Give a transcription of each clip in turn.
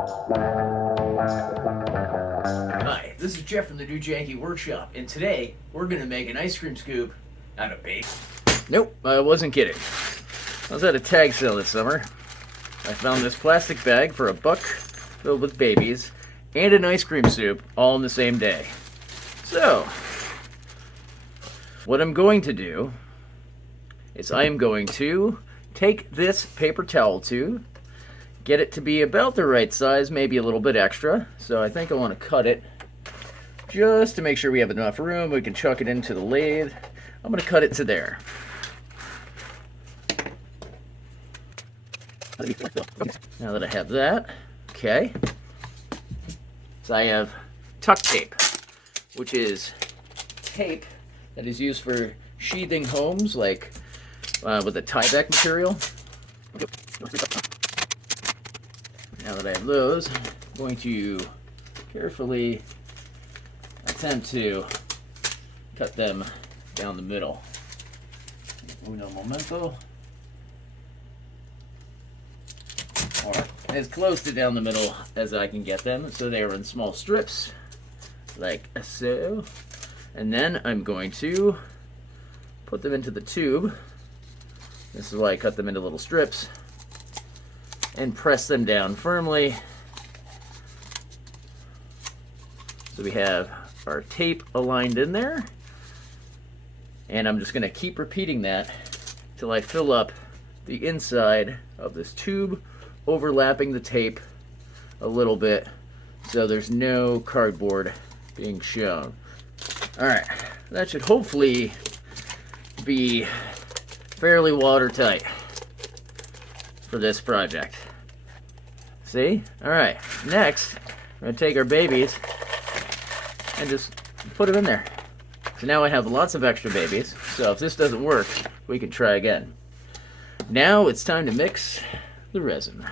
Hi, this is Jeff from the new Janky Workshop, and today we're going to make an ice cream scoop out of bacon. Nope, I wasn't kidding. I was at a tag sale this summer. I found this plastic bag for $1 filled with babies and an ice cream soup all in the same day. So, what I'm going to do is I am going to take this paper towel tube, get it to be about the right size, maybe a little bit extra. So I think I want to cut it just to make sure we have enough room. We can chuck it into the lathe. I'm going to cut it to there. Now that I have that, okay. So I have tuck tape, which is tape that is used for sheathing homes, like with a tie-back material. Now that I have those, I'm going to carefully attempt to cut them down the middle. Uno momento. Or as close to down the middle as I can get them, so they are in small strips, like so. And then I'm going to put them into the tube. This is why I cut them into little strips. And press them down firmly. So we have our tape aligned in there. And I'm just going to keep repeating that till I fill up the inside of this tube, overlapping the tape a little bit so there's no cardboard being shown. Alright, that should hopefully be fairly watertight for this project. See? Alright, next we're going to take our babies and just put them in there. So now I have lots of extra babies, so if this doesn't work, we can try again. Now it's time to mix the resin.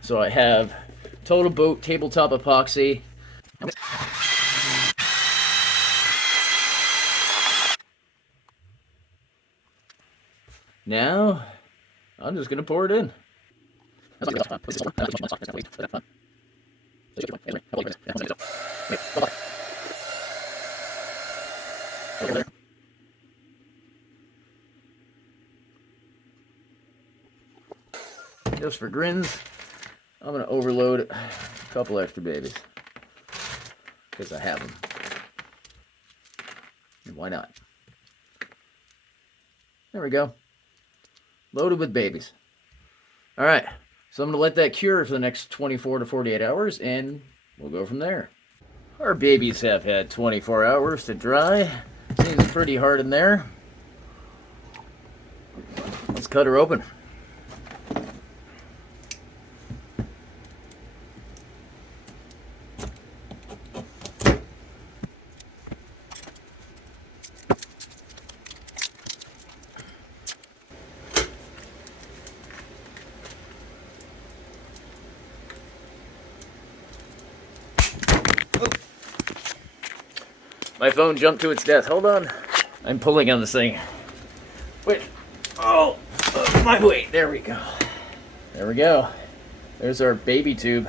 So I have Total Boat Tabletop Epoxy. Now, I'm just going to pour it in. Just for grins, I'm going to overload a couple extra babies because I have them. And why not? There we go. Loaded with babies. All right, so I'm going to let that cure for the next 24 to 48 hours, and we'll go from there. Our babies have had 24 hours to dry. Seems pretty hard in there. Let's cut her open. My phone jumped to its death. Hold on. I'm pulling on this thing. Wait. Oh, my weight. There we go. There we go. There's our baby tube.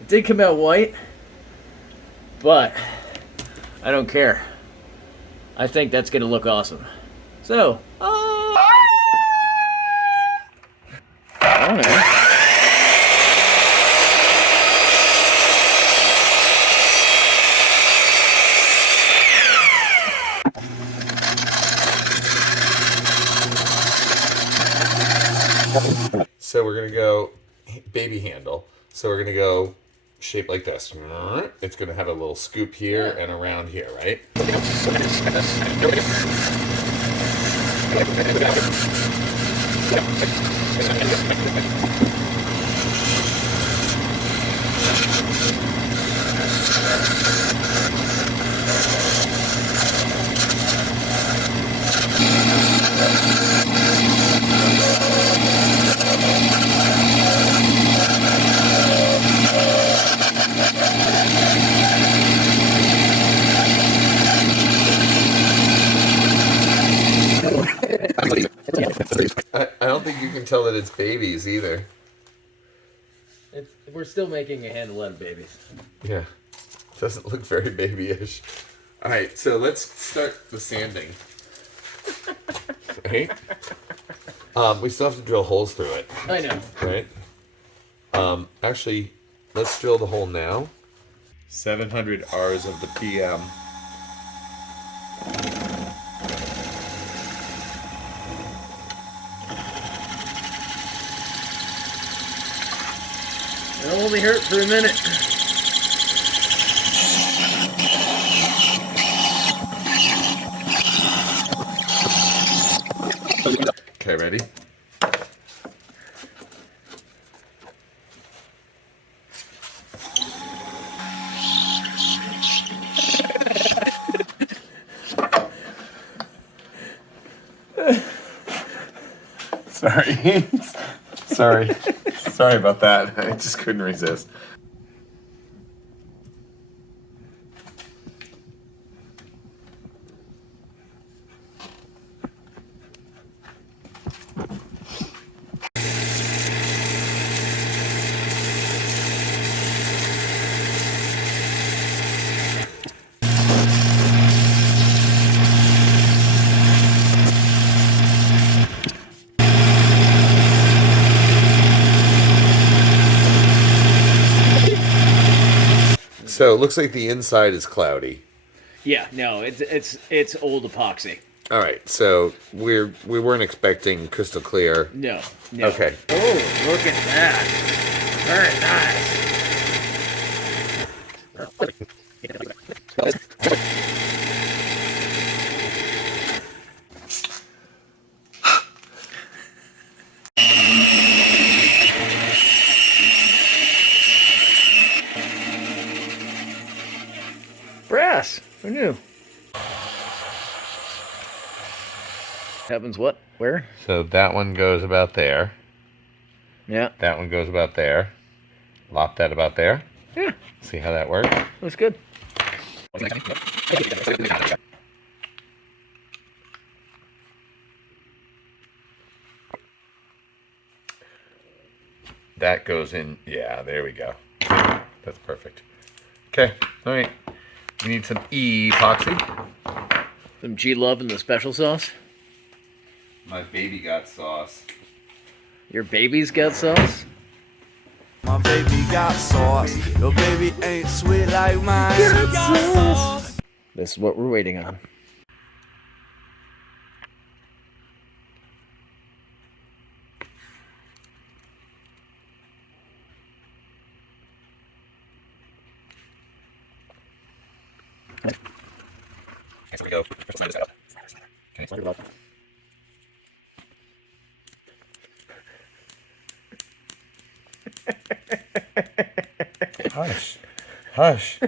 It did come out white, but I don't care. I think that's going to look awesome. So, I don't know. So we're going to go baby handle. So we're going to go shape like this. It's going to have a little scoop here and around here, right? I don't think you can tell that it's babies either. We're still making a handle out of babies. Yeah. Doesn't look very babyish. All right, so let's start the sanding. Right? We still have to drill holes through it. I know. Right? Actually, let's drill the hole now. 700 R's of the PM. It'll only hurt for a minute. Okay, ready? Sorry. Sorry about that. I just couldn't resist. So it looks like the inside is cloudy. Yeah, no, it's old epoxy. All right, so we weren't expecting crystal clear. No. Okay. Oh, look at that. Very nice. Brass. Who knew? Happens what? Where? So that one goes about there. Yeah. That one goes about there. Lop that about there. Yeah. See how that works? Looks good. That goes in. Yeah, there we go. That's perfect. Okay. All right. We need some epoxy. Some G-Love and the special sauce. My baby got sauce. Your baby's got sauce? My baby got sauce. Your baby ain't sweet like mine. Got sauce. This is what we're waiting on. Here we go. Okay. Hush. Hush.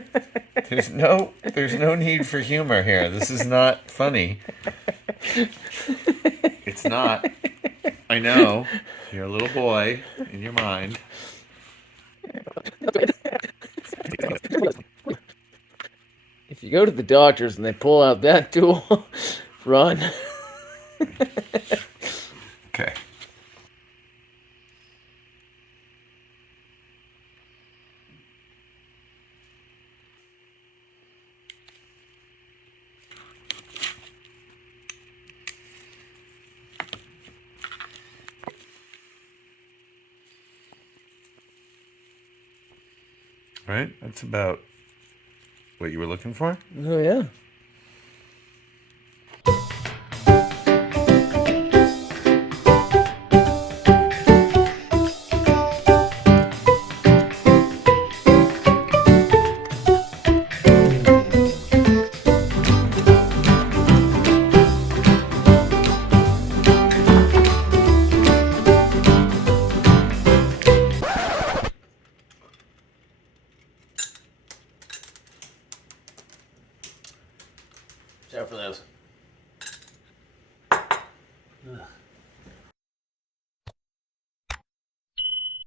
There's no need for humor here. This is not funny. It's not. I know. You're a little boy in your mind. If you go to the doctors and they pull out that tool, run. Okay. All right, that's about what you were looking for. Oh, yeah. Watch out for those. Ugh.